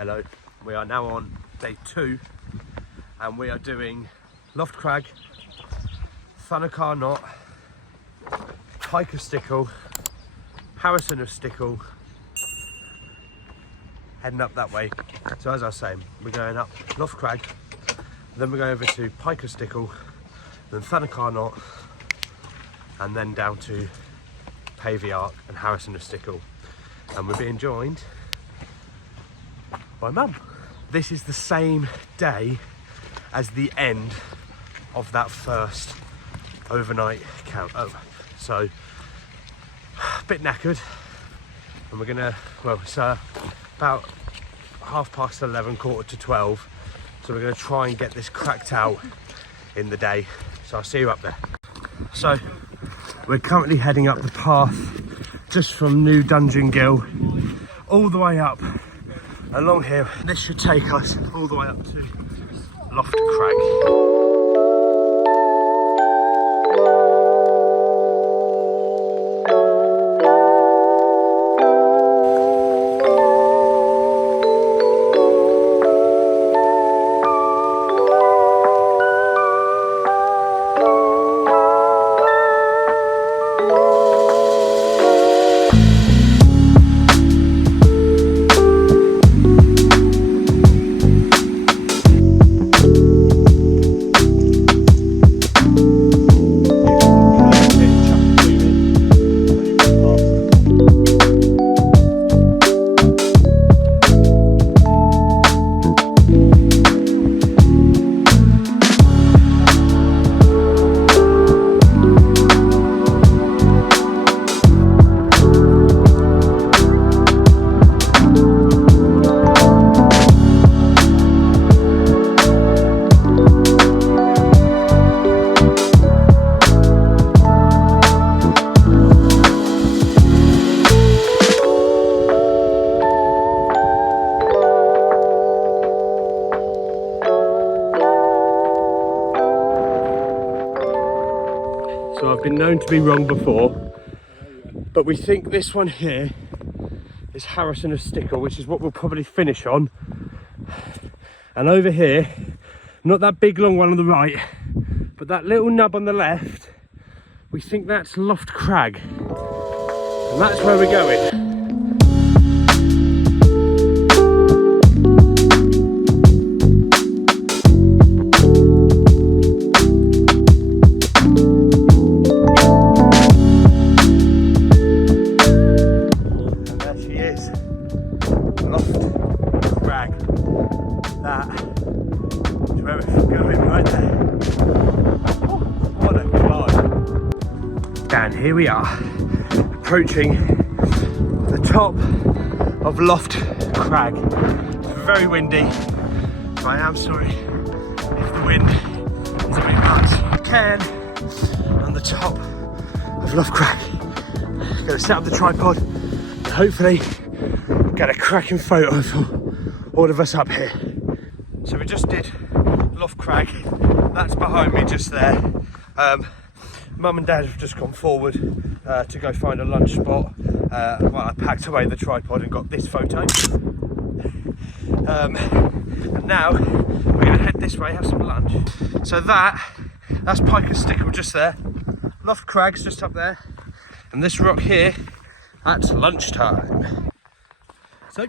Hello, we are now on day 2 and we are doing Loft Crag, Thunacar Knot, Pike of Stickle, Harrison of Stickle, heading up that way. So as I was saying, we're going up Loft Crag, then we're going over to Pike of Stickle, then Thunacar Knot, and then down to Pavey Ark and Harrison of Stickle. And we're being joined by Mum. This is the same day as the end of that first overnight camp. So a bit knackered, and we're gonna, well, it's about 11:30, 11:45, so we're gonna try and get this cracked out in the day. So I'll see you up there. So we're currently heading up the path just from New Dungeon Ghyll all the way up along here. This should take us all the way up to Loft Crag. So I've been known to be wrong before, but we think this one here is Harrison of Stickle, which is what we'll probably finish on. And over here, not that big long one on the right, but that little nub on the left, we think that's Loft Crag. And that's where we're going. And here we are, approaching the top of Loft Crag. It's very windy, so I am sorry if the wind is a bit much. Ken on the top of Loft Crag. Going to set up the tripod and hopefully get a cracking photo for all of us up here. So we just did Loft Crag, that's behind me just there. Mum and Dad have just gone forward to go find a lunch spot. Well, I packed away the tripod and got this photo. And now we're going to head this way, have some lunch. So that's Pike of Stickle just there. Loft Crag's just up there. And this rock here, that's lunchtime. So,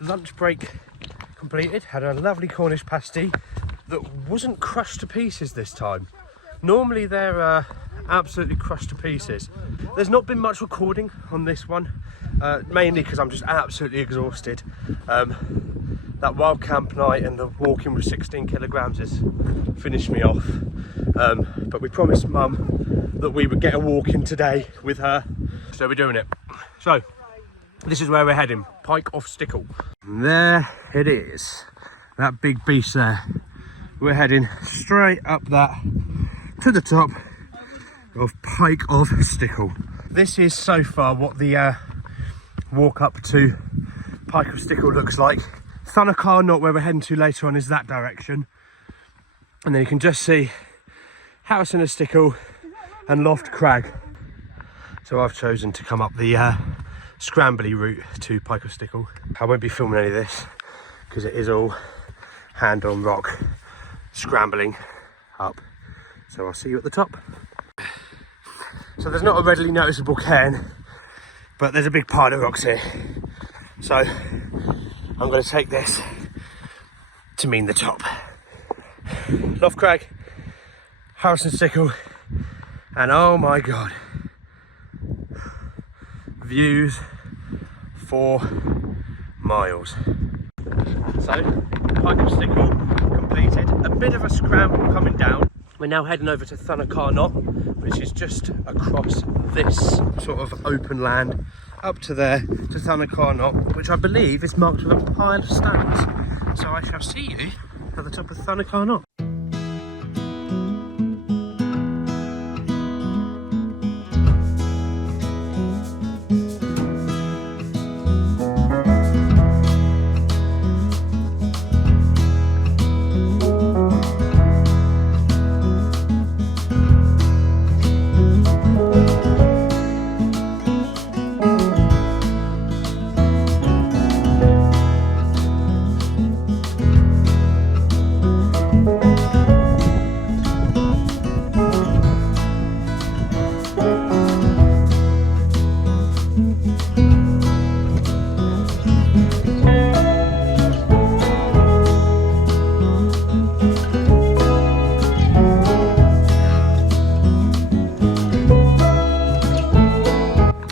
lunch break completed. Had a lovely Cornish pasty that wasn't crushed to pieces this time. Normally they're absolutely crushed to pieces. There's not been much recording on this one, mainly because I'm just absolutely exhausted. That wild camp night and the walking with 16 kilograms has finished me off. But we promised Mum that we would get a walk in today with her, so we're doing it. So this is where we're heading, Pike of Stickle. And there it is, that big beast there. We're heading straight up that to the top of Pike of Stickle. This is so far what the walk up to Pike of Stickle looks like. Thunacar Knot, where we're heading to later on, is that direction. And then you can just see Harrison of Stickle and Loft Crag. So I've chosen to come up the scrambly route to Pike of Stickle. I won't be filming any of this. because it is all hand on rock, scrambling up. So I'll see you at the top. So there's not a readily noticeable cairn, but there's a big pile of rocks here. So I'm going to take this to mean the top. Loft Crag, Harrison Stickle, and oh my god, views for miles. So, Pike of Stickle completed. A bit of a scramble coming down. We're now heading over to Thunacar Knot, which is just across this sort of open land up to there to Thunacar Knot, which I believe is marked with a pile of stones. So I shall see you at the top of Thunacar Knot.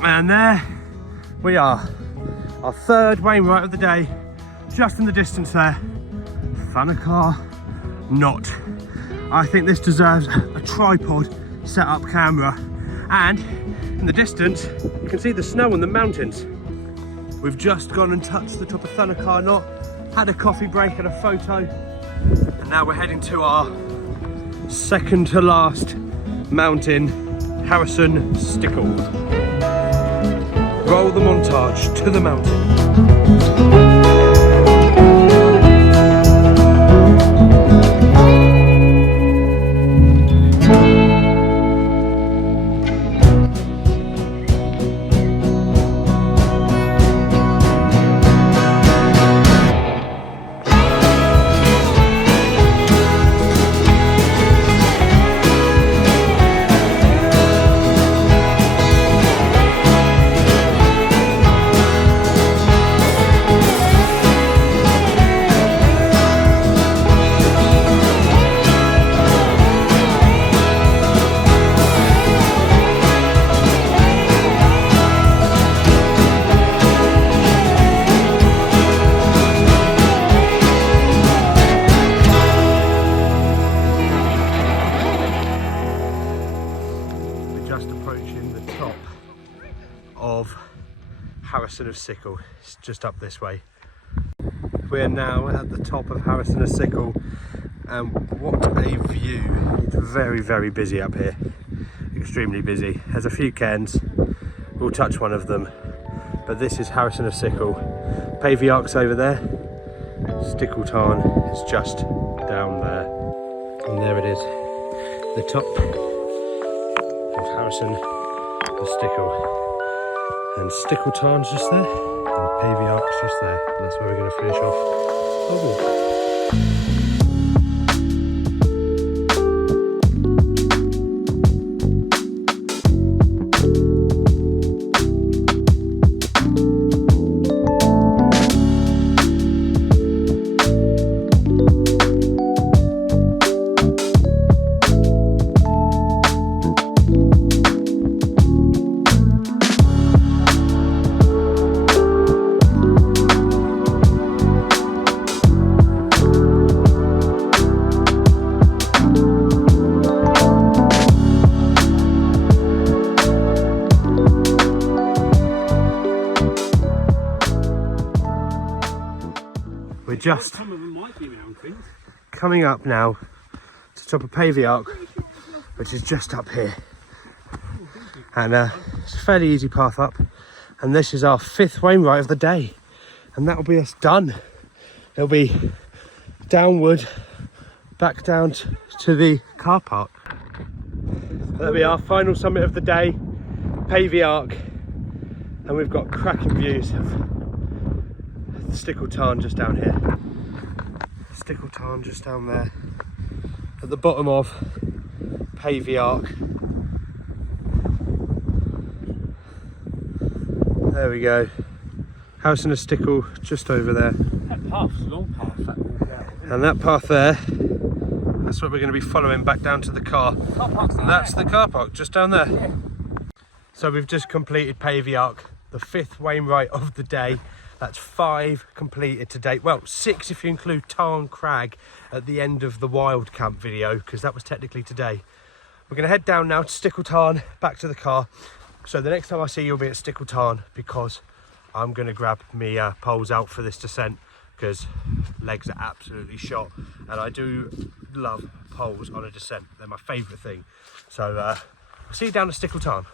And there we are, our third Wainwright of the day, just in the distance there, Thunacar Knot. I think this deserves a tripod set up camera, and in the distance you can see the snow on the mountains. We've just gone and touched the top of Thunacar Knot, had a coffee break and a photo, and now we're heading to our second to last mountain, Harrison Stickle. Roll the montage to the mountain. Harrison of Stickle. It's just up this way. We're now at the top of Harrison of Stickle, and what a view. It's very, very busy up here, extremely busy. There's a few cairns, we'll touch one of them, but this is Harrison of Stickle. Pavey Ark's over there, Codale Tarn is just down there, and there it is, the top of Harrison of Stickle. And Codale Tarn's just there, and Pavey Ark's just there. And that's where we're going to finish off our walk. Just coming up now to the top of Pavey Ark, which is just up here, and it's a fairly easy path up, and this is our fifth Wainwright of the day, and that'll be us done. It'll be downward back down to the car park. That'll be our final summit of the day, Pavey Ark, and we've got cracking views of Stickle Tarn just down here. Stickle Tarn just down there. At the bottom of Pavey Ark. There we go. House and a stickle just over there. That path's a long path, that walk out. And that path there, that's what we're going to be following back down to the car. And that's the car park just down there. Yeah. So we've just completed Pavey Ark, the 5th Wainwright of the day. That's 5 completed to date. Well, 6 if you include Tarn Crag at the end of the wild camp video, because that was technically today. We're going to head down now to Stickle Tarn, back to the car. So the next time I see you will be at Stickle Tarn, because I'm going to grab me poles out for this descent, because legs are absolutely shot. And I do love poles on a descent. They're my favourite thing. So I'll see you down at Stickle Tarn.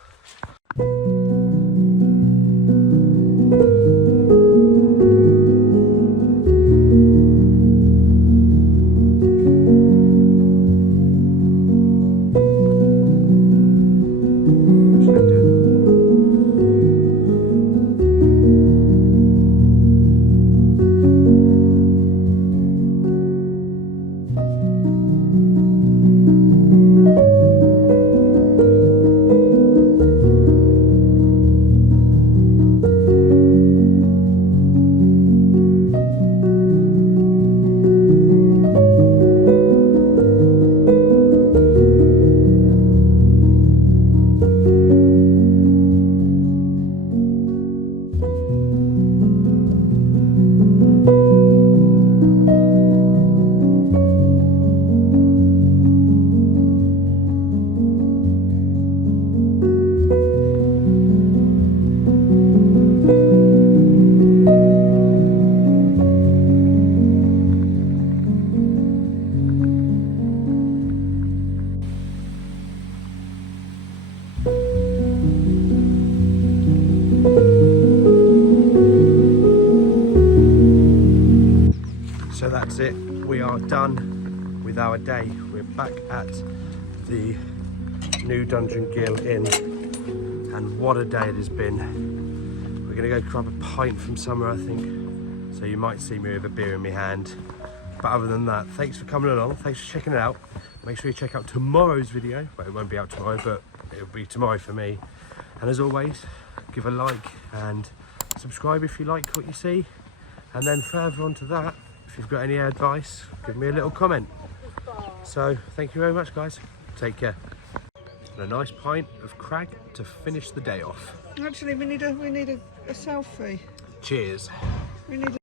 So that's it, we are done with our day. We're back at the new Dungeon Ghyll Inn, and what a day it has been. We're gonna go grab a pint from somewhere, I think, so you might see me with a beer in my hand. But other than that, thanks for coming along, thanks for checking it out. Make sure you check out tomorrow's video. Well, it won't be out tomorrow, but it'll be tomorrow for me. And as always, give a like and subscribe if you like what you see. And then further on to that, if you've got any advice, give me a little comment. So thank you very much, guys. Take care. And a nice pint of Crag to finish the day off. Actually, we need a selfie. Cheers. We need